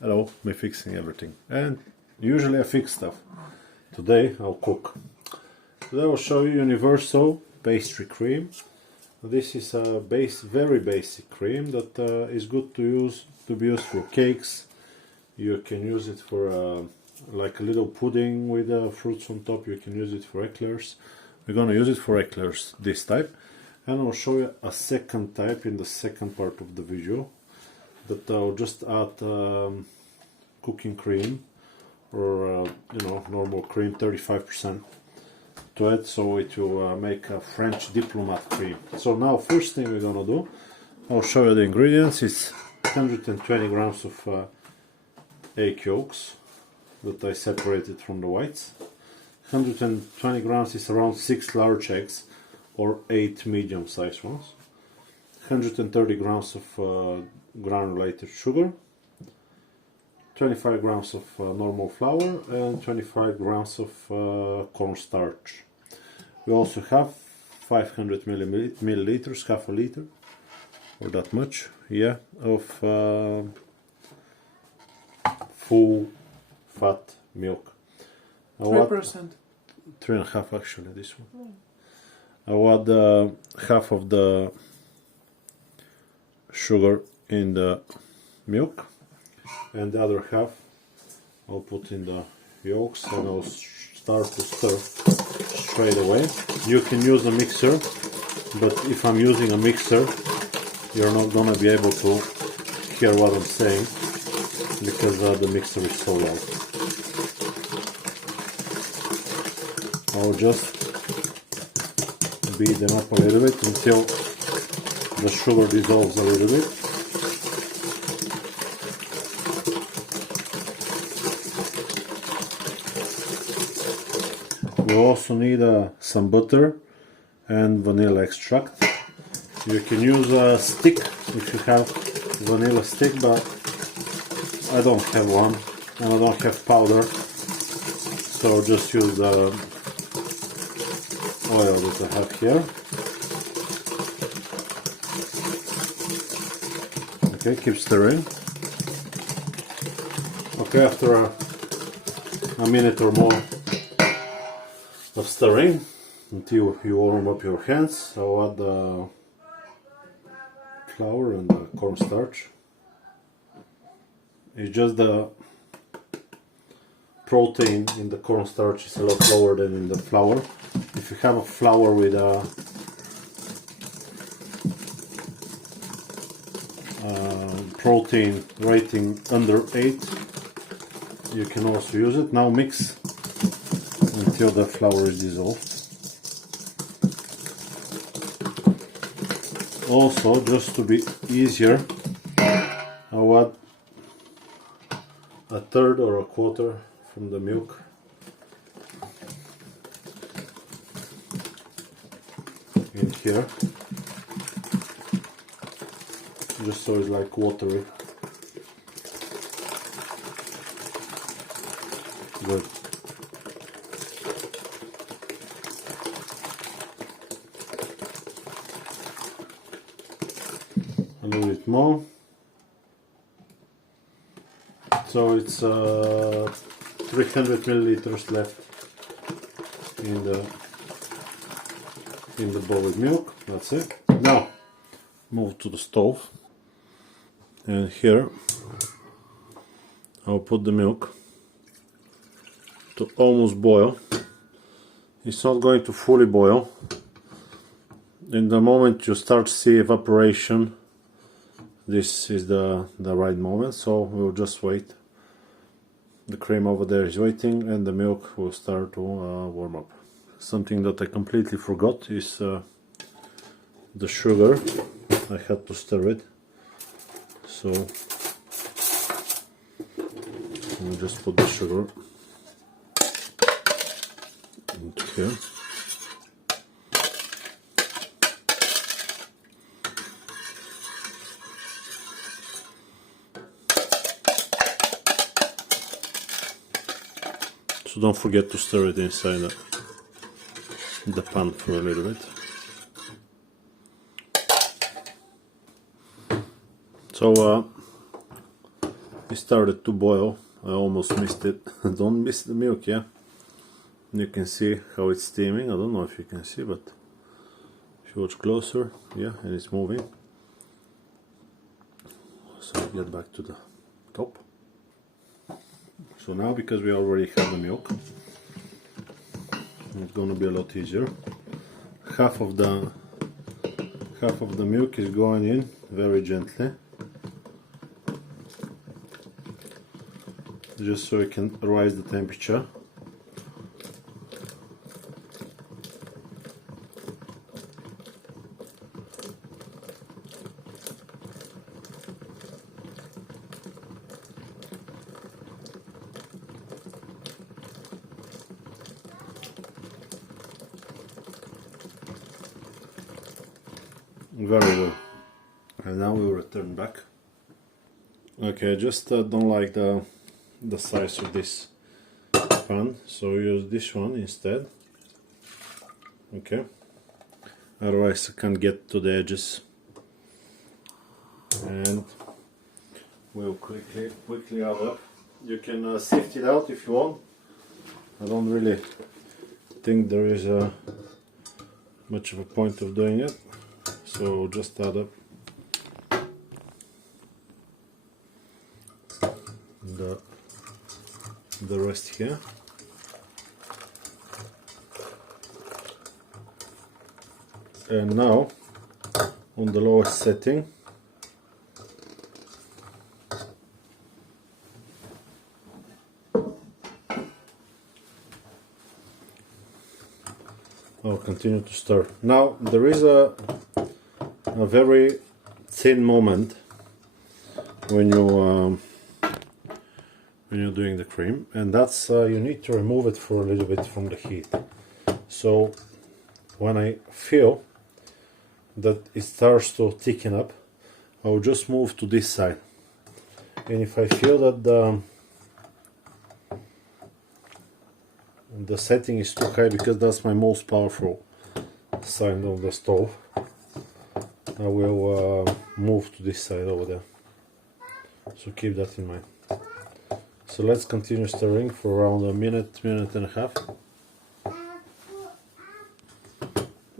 Hello, me fixing everything. And usually I fix stuff. Today I'll cook. Today I'll show you universal pastry cream. This is a very basic cream that is good to be used for cakes. You can use it for like a little pudding with fruits on top. You can use it for eclairs. We're gonna use it for eclairs, this type. And I'll show you a second type in the second part of the video. That I'll just add cooking cream or normal cream, 35% to it, so it will make a French diplomat cream. So now first thing we're gonna do, I'll show you the ingredients. It's 120 grams of egg yolks that I separated from the whites. 120 grams is around 6 large eggs or 8 medium-sized ones. 130 grams of granulated sugar, 25 grams of normal flour, and 25 grams of cornstarch. We also have 500 milliliters, half a liter, or that much, yeah, of full fat milk. 3%. 3.5 actually, this one. I'll add half of the sugar in the milk, and the other half I'll put in the yolks, and I'll start to stir straight away. You can use a mixer, but if I'm using a mixer you're not gonna be able to hear what I'm saying because the mixer is so loud. I'll just beat them up a little bit until the sugar dissolves a little bit. We also need some butter and vanilla extract. You can use a stick if you have vanilla stick, but I don't have one and I don't have powder, so just use the oil that I have here. Okay, keep stirring. Okay, after a minute or more of stirring, until you warm up your hands, I'll add the flour and the cornstarch. It's just the protein in the cornstarch is a lot lower than in the flour. If you have a flour with a protein rating under 8, you can also use it. Now mix until the flour is dissolved. Also, just to be easier, I'll add a third or a quarter from the milk in here, just so it's like watery. Good. A little bit more. So it's 300 milliliters left in the bowl with milk. That's it. Now move to the stove, and here I'll put the milk to almost boil. It's not going to fully boil. In the moment you start to see evaporation, this is the right moment, so we'll just wait. The cream over there is waiting and the milk will start to warm up. Something that I completely forgot is the sugar. I had to stir it, so we'll just put the sugar into here. So don't forget to stir it inside the pan for a little bit. So it started to boil. I almost missed it. Don't miss the milk, yeah? You can see how it's steaming. I don't know if you can see, but if you watch closer, yeah, and it's moving. So get back to the top. So now, because we already have the milk, it's gonna be a lot easier. Half of the milk is going in very gently, just so it can rise the temperature. Very well. And now we will return back. Okay, I just don't like the size of this pan, so use this one instead. Okay, otherwise I can't get to the edges. And we'll quickly add up. You can sift it out if you want. I don't really think there is much of a point of doing it. So just add up the rest here. And now on the lowest setting, I'll continue to stir. Now there is a very thin moment when you're doing the cream, and that's you need to remove it for a little bit from the heat. So when I feel that it starts to thicken up, I'll just move to this side, and if I feel that the setting is too high, because that's my most powerful side of the stove, I will move to this side over there. So keep that in mind. So let's continue stirring for around a minute and a half.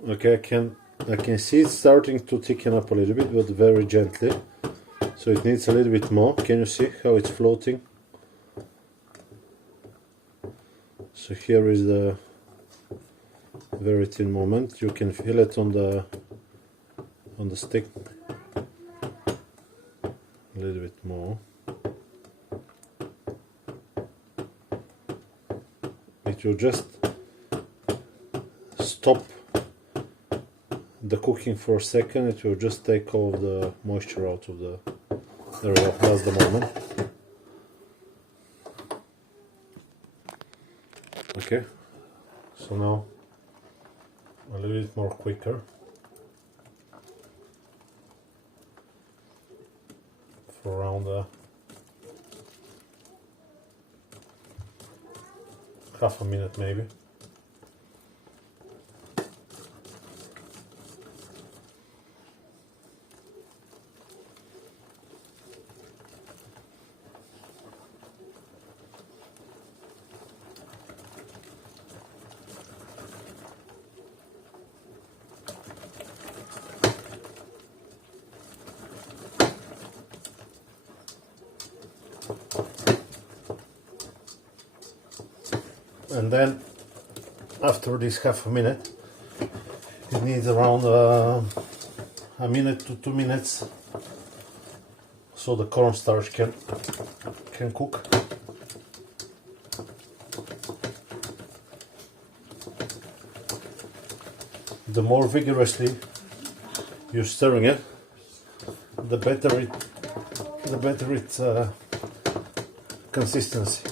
Okay, I can see it starting to thicken up a little bit, but very gently. So it needs a little bit more. Can you see how it's floating? So here is the very thin moment. You can feel it on the stick. A little bit more. It will just stop the cooking for a second. It will just take all the moisture out of the... There we go, that's the moment. Okay, so now a little bit more quicker. For around half a minute maybe. And then after this half a minute, it needs around a minute to 2 minutes so the cornstarch can cook. The more vigorously you're stirring it, the better its consistency.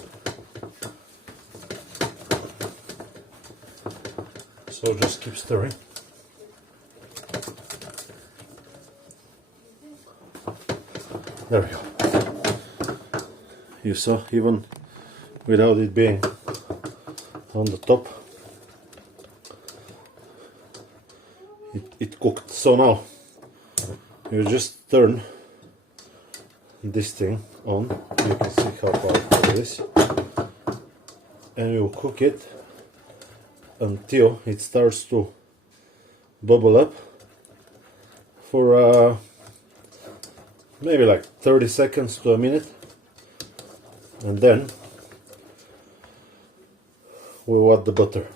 So just keep stirring. There we go. You saw, even without it being on the top, it cooked. So now you just turn this thing on. You can see how powerful it is. And you cook it until it starts to bubble up for maybe like 30 seconds to a minute, and then we'll add the butter.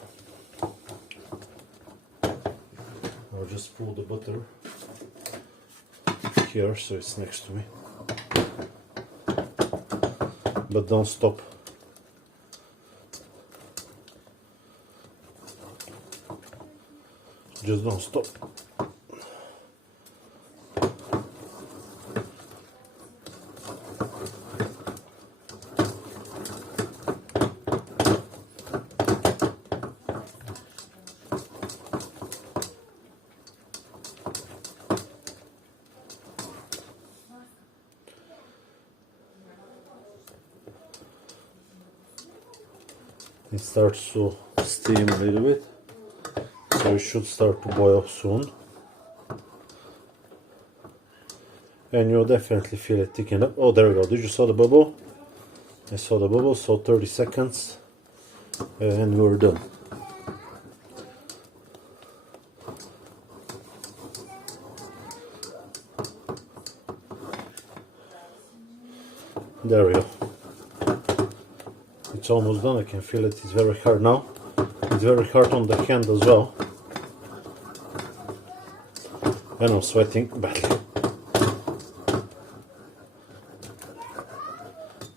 I'll just pull the butter here so it's next to me, but don't stop. Just don't stop. It starts to steam a little bit, so it should start to boil soon. And you'll definitely feel it thickening up. Oh, there we go. Did you saw the bubble? I saw the bubble, so 30 seconds and we're done. There we go. It's almost done. I can feel it. It's very hard now. It's very hard on the hand as well. And I'm sweating badly.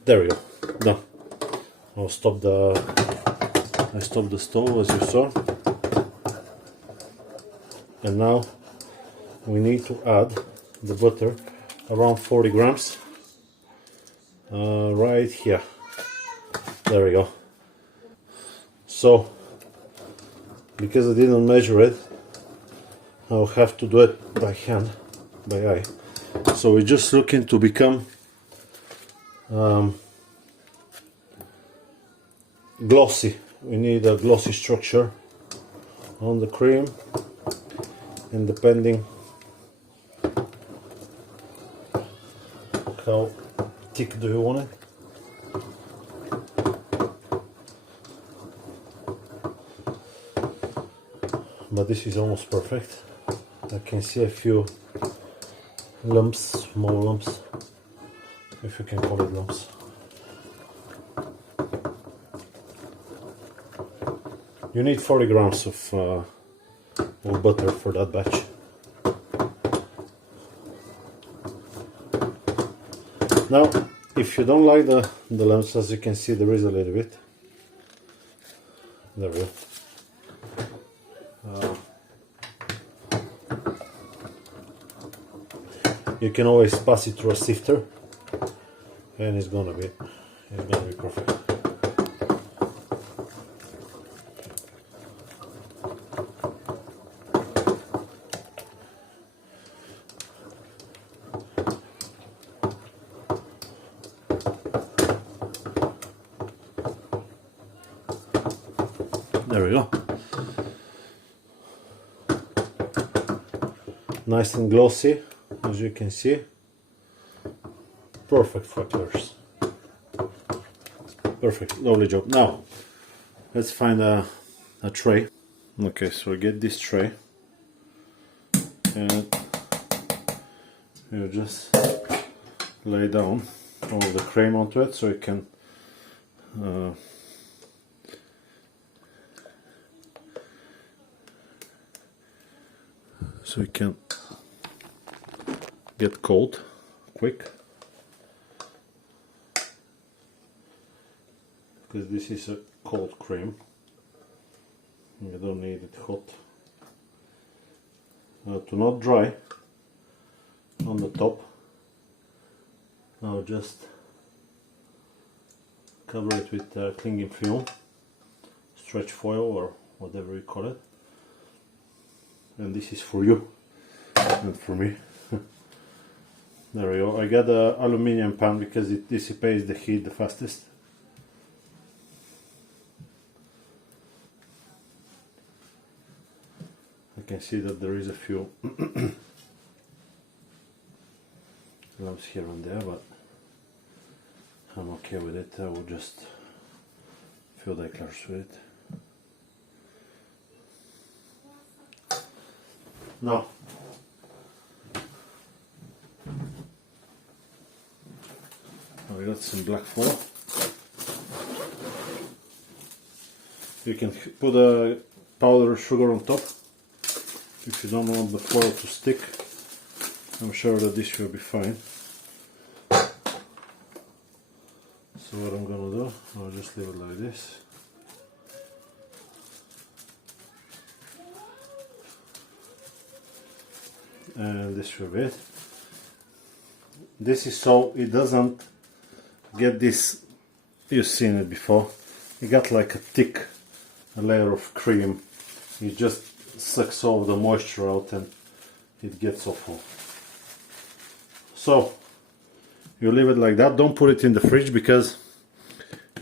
There we go. Done. I stopped the stove as you saw. And now we need to add the butter, around 40 grams. Right here. There we go. So, because I didn't measure it, I'll have to do it by hand, by eye. So we're just looking to become glossy. We need a glossy structure on the cream, and depending how thick do you want it. But this is almost perfect. I can see a few lumps, small lumps, if you can call it lumps. You need 40 grams of butter for that batch. Now, if you don't like the lumps, as you can see, there is a little bit. There we go. You can always pass it through a sifter, and it's gonna be perfect. There we go. Nice and glossy, as you can see. Perfect for eclairs. Perfect, lovely job. Now, let's find a tray. Okay, so we get this tray, and you just lay down all the cream onto it so you can get cold quick, because this is a cold cream. You don't need it hot. To not dry on the top, I'll just cover it with clinging film, stretch foil or whatever you call it. And this is for you and for me. There we go. I got an aluminium pan because it dissipates the heat the fastest. I can see that there is a few lumps here and there, but I'm okay with it. I will just fill the eclairs with it. Now, we got some black foil. You can put a powdered sugar on top if you don't want the foil to stick. I'm sure that this will be fine. So what I'm gonna do, I'll just leave it like this. And this will be it. This is so it doesn't get this, you've seen it before, it got like a thick layer of cream. It just sucks all the moisture out and it gets awful. So you leave it like that. Don't put it in the fridge because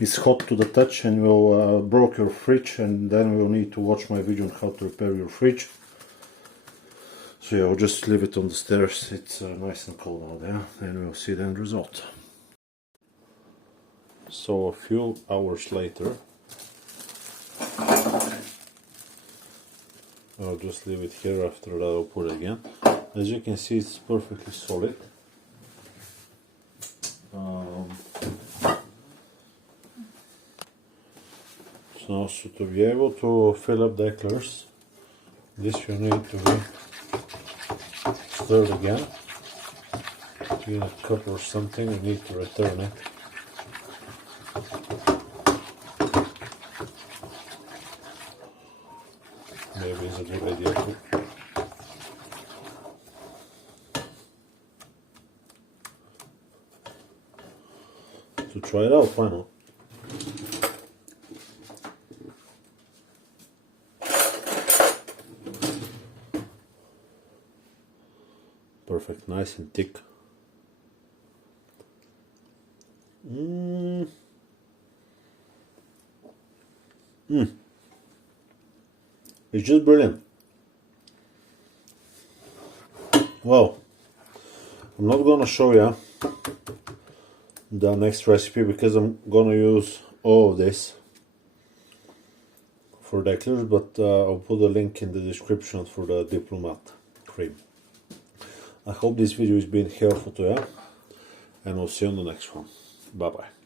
it's hot to the touch and will broke your fridge, and then we'll need to watch my video on how to repair your fridge. So yeah, I'll just leave it on the stairs. It's nice and cold out there, and we'll see the end result. So a few hours later, I'll just leave it here. After that I'll put it again. As you can see, it's perfectly solid. So to be able to fill up the eclairs, this you need to be stirred again. In a cup or something, you need to return it. Maybe it's a good idea to try it out. Why not? Perfect, nice and thick. It's just brilliant. Well, I'm not gonna show you the next recipe because I'm gonna use all of this for the eclairs, but I'll put a link in the description for the diplomat cream. I hope this video has been helpful to you, and we'll see you on the next one. Bye bye.